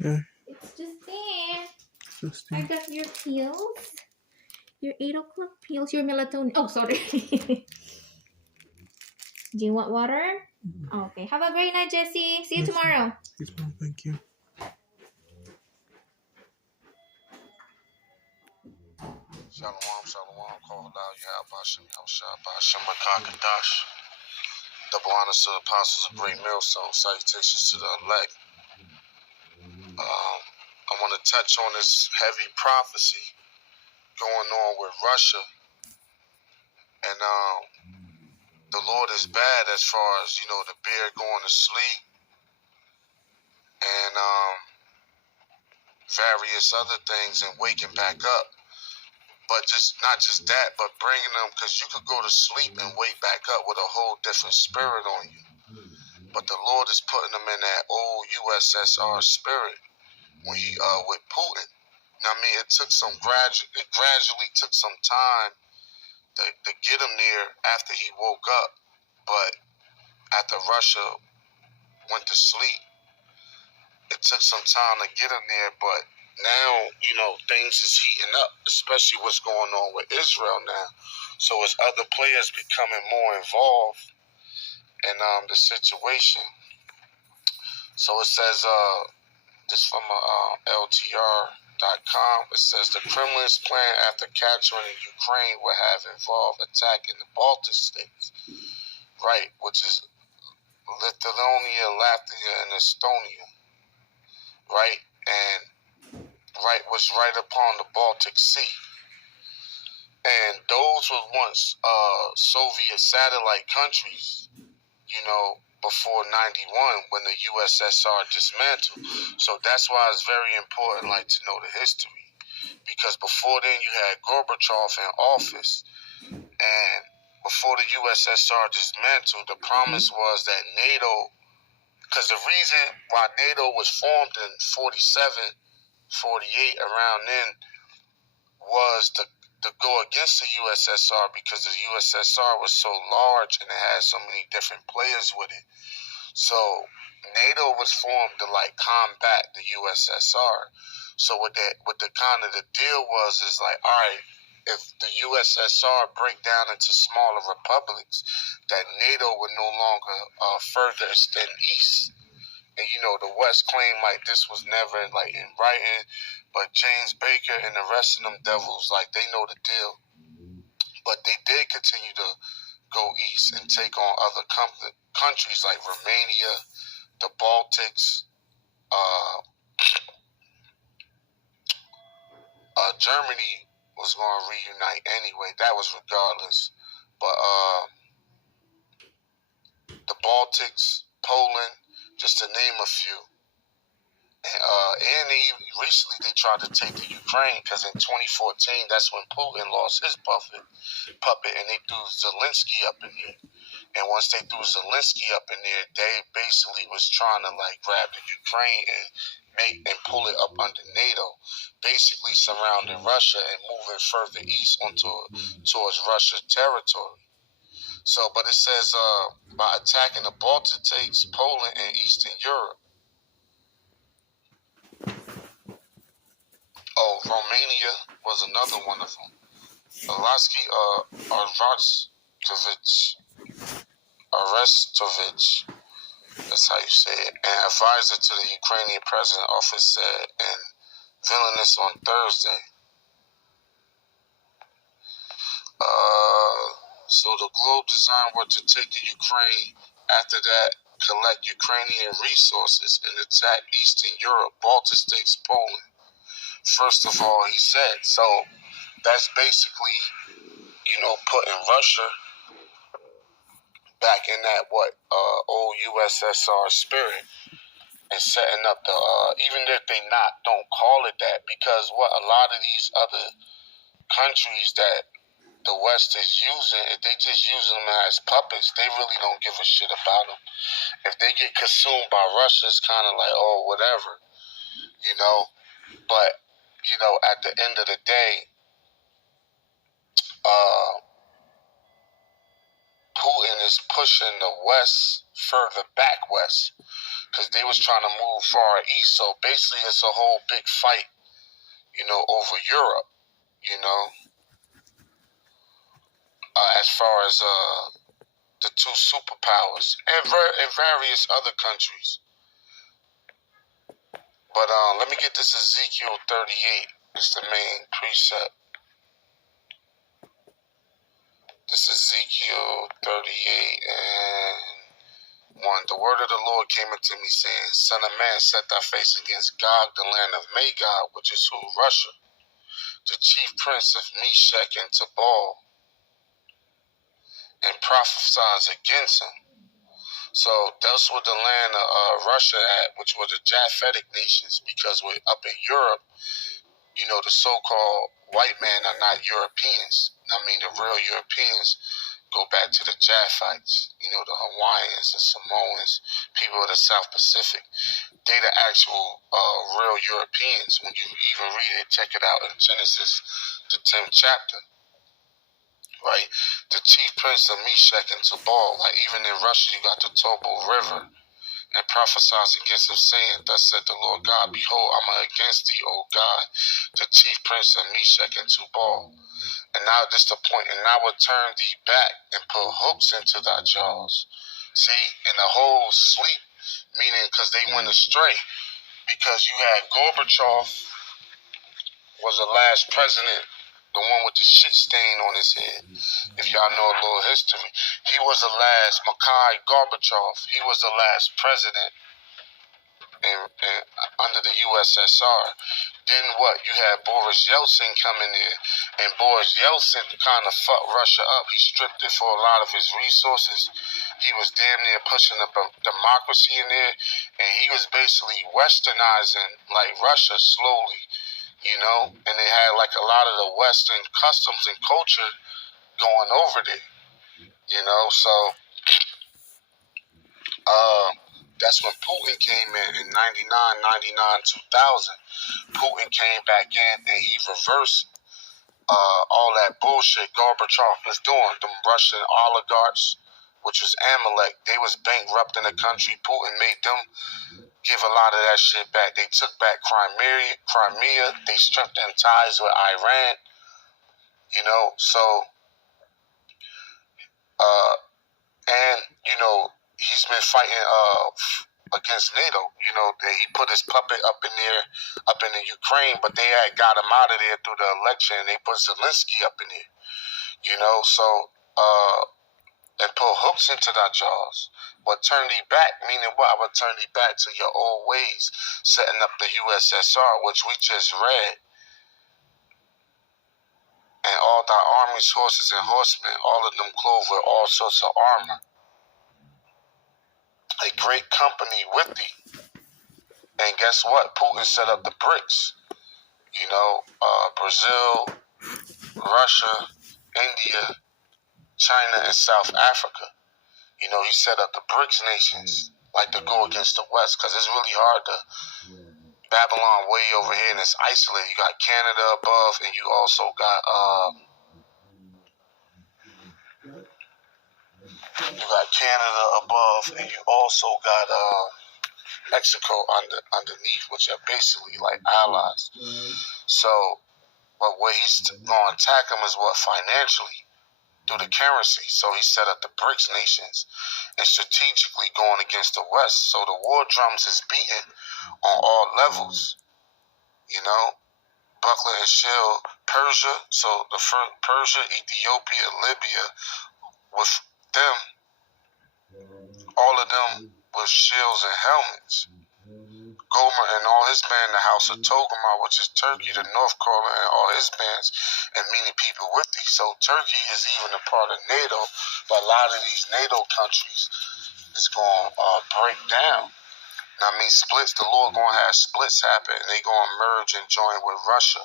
Yeah. It's just there. Just I got your pills. Your 8 o'clock pills. Your melatonin. Oh, sorry. Do you want water? Okay. Have a great night, Jessie. See you tomorrow. Thank you. Shalom, shalom, call out Yahbashim, Yahshabashim, Makakadash. Double honors to the apostles of Great Millstone. Salutations to the elect. I want to touch on this heavy prophecy going on with Russia. And the Lord is bad as far as, the bear going to sleep and various other things and waking back up. But not just that, but bringing them, because you could go to sleep and wake back up with a whole different spirit on you. But the Lord is putting them in that old USSR spirit with Putin. Now, I mean, it gradually took some time to get him there after he woke up. But after Russia went to sleep, it took some time to get him there. But now, things is heating up, especially what's going on with Israel now. So it's other players becoming more involved in the situation. So it says, this from LTR.com. It says the Kremlin's plan after capturing Ukraine will have involved attacking the Baltic states, right, which is Lithuania, Latvia, and Estonia, right, and was right upon the Baltic Sea. And those were once Soviet satellite countries, before 91 when the USSR dismantled. So that's why it's very important, to know the history. Because before then you had Gorbachev in office, and before the USSR dismantled, the promise was that NATO, because the reason why NATO was formed in 47, 48, around then, was to go against the USSR, because the USSR was so large and it had so many different players with it. So NATO was formed to combat the USSR. So what the kind of the deal was is all right, if the USSR break down into smaller republics, that NATO would no longer further extend east. And the West claimed this was never in writing, but James Baker and the rest of them devils, they know the deal. But they did continue to go east and take on other countries like Romania, the Baltics, Germany was going to reunite anyway. That was regardless. But the Baltics, Poland, just to name a few. And recently they tried to take the Ukraine, because in 2014, that's when Putin lost his puppet, and they threw Zelensky up in there. And once they threw Zelensky up in there, they basically was trying to grab the Ukraine and pull it up under NATO, basically surrounding Russia and moving further east towards Russia's territory. So, but it says by attacking the Baltic states, Poland, and Eastern Europe. Oh, Romania was another one of them. Alaski Arestovich, that's how you say it, an advisor to the Ukrainian president office, said in Vilnius on Thursday. So the globe designed were to take the Ukraine, after that collect Ukrainian resources and attack Eastern Europe, Baltic states, Poland. First of all, he said, so that's basically, putting Russia back in that old USSR spirit, and setting up the even if they don't call it that, because a lot of these other countries that the West is using, if they just use them as puppets, they really don't give a shit about them. If they get consumed by Russia, it's kind of oh, whatever, But at the end of the day, Putin is pushing the West further back west because they was trying to move far east. So basically, it's a whole big fight, over Europe, as far as the two superpowers and various other countries. But let me get this Ezekiel 38. It's the main precept. This is Ezekiel 38 and 1. The word of the Lord came unto me, saying, Son of man, set thy face against Gog, the land of Magog, which is who? Russia, the chief prince of Meshech and Tubal, and prophesies against him. So that's what the land of Russia at, which were the Japhetic nations, because we're up in Europe. The so-called white men are not Europeans. I mean, the real Europeans go back to the Japhites, the Hawaiians, the Samoans, people of the South Pacific. They the actual real Europeans. When you even read it, check it out in Genesis, the 10th chapter, right? The chief prince of Meshech and Tubal, like even in Russia, you got the Tobol River, and prophesies against him, saying, Thus said the Lord God, Behold, I'm against thee, O God, the chief prince of Meshech and Tubal. And now this the point, and I will turn thee back and put hooks into thy jaws. See, in the whole sleep, meaning because they went astray, because you had Gorbachev was the last president, the one with the shit stain on his head. If y'all know a little history, he was the last. Mikhail Gorbachev, he was the last president under the USSR. Then what? You had Boris Yeltsin coming in, and Boris Yeltsin kind of fucked Russia up. He stripped it for a lot of his resources. He was damn near pushing the democracy in there, and he was basically westernizing like Russia slowly, and they had like a lot of the Western customs and culture going over there, so that's when Putin came in 99, 2000. Putin came back in and he reversed all that bullshit Gorbachev was doing. Them Russian oligarchs, which was Amalek, they was bankrupting the country. Putin made them give a lot of that shit back. They took back Crimea. They stripped them ties with Iran. So and he's been fighting against NATO. He put his puppet up in the Ukraine, but they had got him out of there through the election, and they put Zelensky up in there. So and put hooks into their jaws. But turn thee back, meaning what? I would turn thee back to your old ways, setting up the USSR, which we just read. And all thy armies, horses, and horsemen, all of them clothed with all sorts of armor. A great company with thee. And guess what? Putin set up the BRICS. Brazil, Russia, India, China, and South Africa. He set up the BRICS nations, like to go against the West, because it's really hard to Babylon way over here and it's isolated. You got Canada above, and you also got Canada above, and you also got Mexico underneath, which are basically like allies. So, but where he's going to attack them is what? Financially, through the currency. So he set up the BRICS nations and strategically going against the West. So the war drums is beating on all levels. Buckler and Shield, Persia. So the first Persia, Ethiopia, Libya, with them, all of them with shields and helmets. Gomer and all his band, the House of Togama, which is Turkey, the North Korea, and all his bands, and many people with thee. So Turkey is even a part of NATO, but a lot of these NATO countries is going to break down. Now, splits, the Lord going to have splits happen, and they going to merge and join with Russia,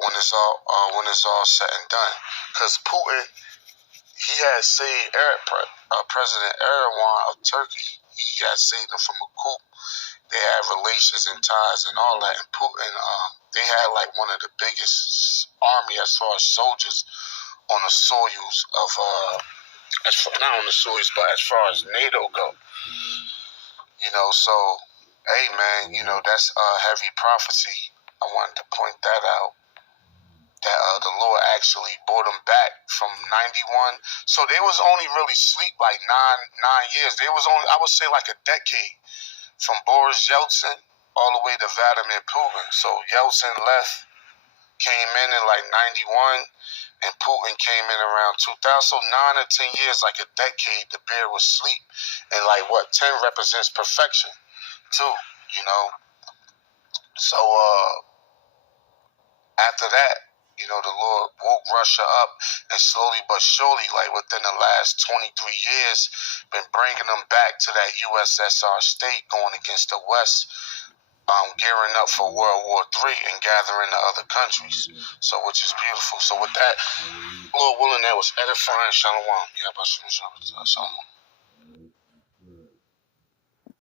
when it's all said and done. Because Putin, he had saved President Erdogan of Turkey. He had saved him from a coup. They had relations and ties and all that. And Putin, they had like one of the biggest army as far as soldiers on the soils of not on the soils, but as far as NATO go. So hey man, that's heavy prophecy. I wanted to point that out. That the Lord actually brought them back from 91. So they was only really asleep like nine years. They was only, I would say, like a decade from Boris Yeltsin all the way to Vladimir Putin. So Yeltsin left, came in like 91, and Putin came in around 2000. So 9 or 10 years, like a decade, the bear was asleep. And like what, 10 represents perfection too, So after that, the Lord woke Russia up, and slowly but surely, like within the last 23 years, been bringing them back to that USSR state, going against the West, gearing up for World War III and gathering the other countries. So, which is beautiful. So with that, Lord willing, that was edifying. Shalom. Yeah, Shalom.